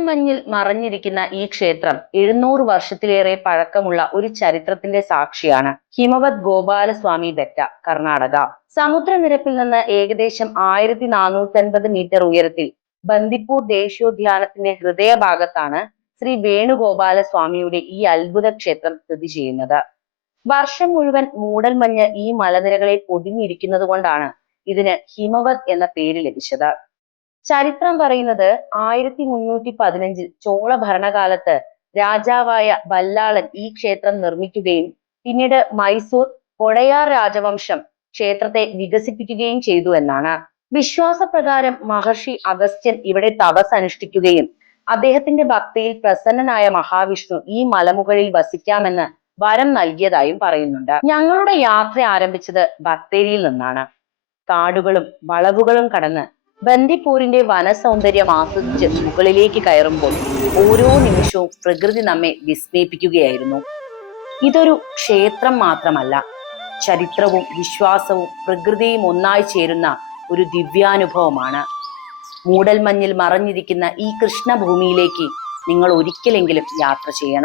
മൂടൽമഞ്ഞിൽ മറഞ്ഞിരിക്കുന്ന ഈ ക്ഷേത്രം 700 വർഷത്തിലേറെ പഴക്കമുള്ള ഒരു ചരിത്രത്തിന്റെ സാക്ഷിയാണ്. ഹിമവത് ഗോപാലസ്വാമി ബെറ്റ, കർണാടക. സമുദ്രനിരപ്പിൽ നിന്ന് ഏകദേശം 1450 മീറ്റർ ഉയരത്തിൽ ബന്ദിപ്പൂർ ദേശീയോദ്യാനത്തിന്റെ ഹൃദയഭാഗത്താണ് ശ്രീ വേണുഗോപാലസ്വാമിയുടെ ഈ അത്ഭുത ക്ഷേത്രം സ്ഥിതി ചെയ്യുന്നത്. വർഷം മുഴുവൻ മൂടൽമഞ്ഞ് ഈ മലനിരകളിൽ പൊതിഞ്ഞിരിക്കുന്നത് കൊണ്ടാണ് ഇതിന് ഹിമവത് എന്ന പേര് ലഭിച്ചത്. ചരിത്രം പറയുന്നത് 1315 ചോള ഭരണകാലത്ത് രാജാവായ ബല്ലാളൻ ഈ ക്ഷേത്രം നിർമ്മിക്കുകയും പിന്നീട് മൈസൂർ കൊടയാർ രാജവംശം ക്ഷേത്രത്തെ വികസിപ്പിക്കുകയും ചെയ്തു എന്നാണ്. വിശ്വാസപ്രകാരം മഹർഷി അഗസ്ത്യൻ ഇവിടെ തപസ് അനുഷ്ഠിക്കുകയും അദ്ദേഹത്തിന്റെ ഭക്തിയിൽ പ്രസന്നനായ മഹാവിഷ്ണു ഈ മലമുകളിൽ വസിക്കാമെന്ന് വരം നൽകിയതായും പറയുന്നുണ്ട്. ഞങ്ങളുടെ യാത്ര ആരംഭിച്ചത് ബത്തേരിയിൽ നിന്നാണ്. കാടുകളും വളവുകളും കടന്ന് ബന്ദിപ്പൂരിന്റെ വനസൗന്ദര്യം ആസ്വദിച്ച് മുകളിലേക്ക് കയറുമ്പോൾ ഓരോ നിമിഷവും പ്രകൃതി നമ്മെ വിസ്മയിപ്പിക്കുകയായിരുന്നു. ഇതൊരു ക്ഷേത്രം മാത്രമല്ല, ചരിത്രവും വിശ്വാസവും പ്രകൃതിയും ഒന്നായി ചേരുന്ന ഒരു ദിവ്യാനുഭവമാണ്. മൂടൽമഞ്ഞിൽ മറഞ്ഞിരിക്കുന്ന ഈ കൃഷ്ണഭൂമിയിലേക്ക് നിങ്ങൾ ഒരിക്കലെങ്കിലും യാത്ര ചെയ്യണം.